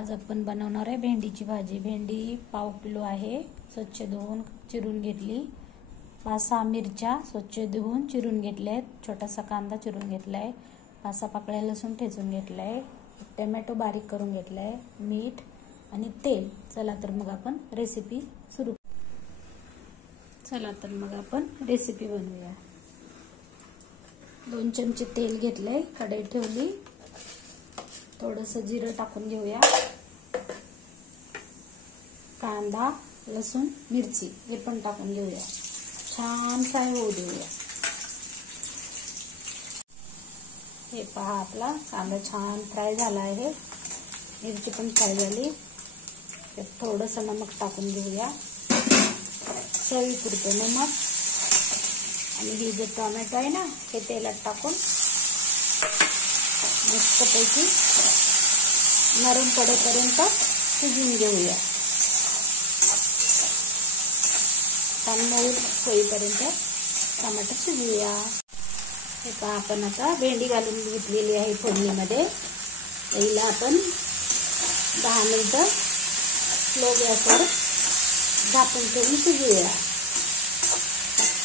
आज आपण बनवणार आहे भेंडीची भाजी। भेंडी पाव किलो आहे, स्वच्छ धुवून चिरून घेतली। 5-6 मिरच्या स्वच्छ धुवून चिरून घेतल्यात। छोटासा कांदा चिरून घेतलाय, 5-6 पाकळ्या लसूण ठेचून घेतलाय, टोमॅटो बारीक करून घेतलाय, मीठ आणि तेल। चला तर मग आपण रेसिपी सुरू बनवूया। 2 चमचे तेल घेतले, कढई ठेवली, थोडंसं जिरं टाकून घेऊया। कांदा, लसूण, मिरची हे पण टाकून घेऊया, छान फ्राय होऊ देऊया। हे पहा, आपला कांदा छान फ्राय झाला आहे, मिरची पण फ्राय झाली। थोडंसं नमक टाकून घेऊया, चवीपुरतं नमक। आणि हे जे टोमॅटो आहे ना, हे तेलात टाकून मस्तपैकी नरम पडेपर्यंत शिजवून घेऊया, छान मऊ होईपर्यंत टोमॅटो शिजवूया। हे पहा, आपण आता भेंडी घालून घेतलेली आहे फोडणीमध्ये। पहिला आपण 10 मिनिटं स्लो गॅसवर झाकून ठेवून शिजवूया।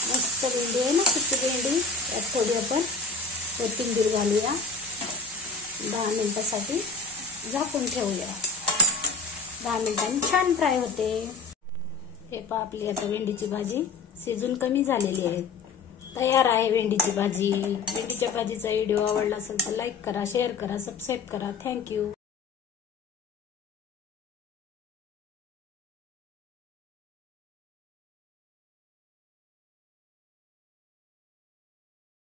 मस्त भेंडी आहे ना, कच्ची भेंडी, यात थोडी आपण कोथिंबीर घालूया। 10 मिनिटासाठी झाकून ठेवूया, 10 मिनिटांनी छान फ्राय होते। हे पहा, आपली आता भेंडीची भाजी शिजून कमी झालेली आहे, तयार आहे भेंडीची भाजी। भेंडीच्या भाजीचा व्हिडिओ आवडला असेल तर लाईक करा, शेअर करा, सबस्क्राईब करा। थँक्यू।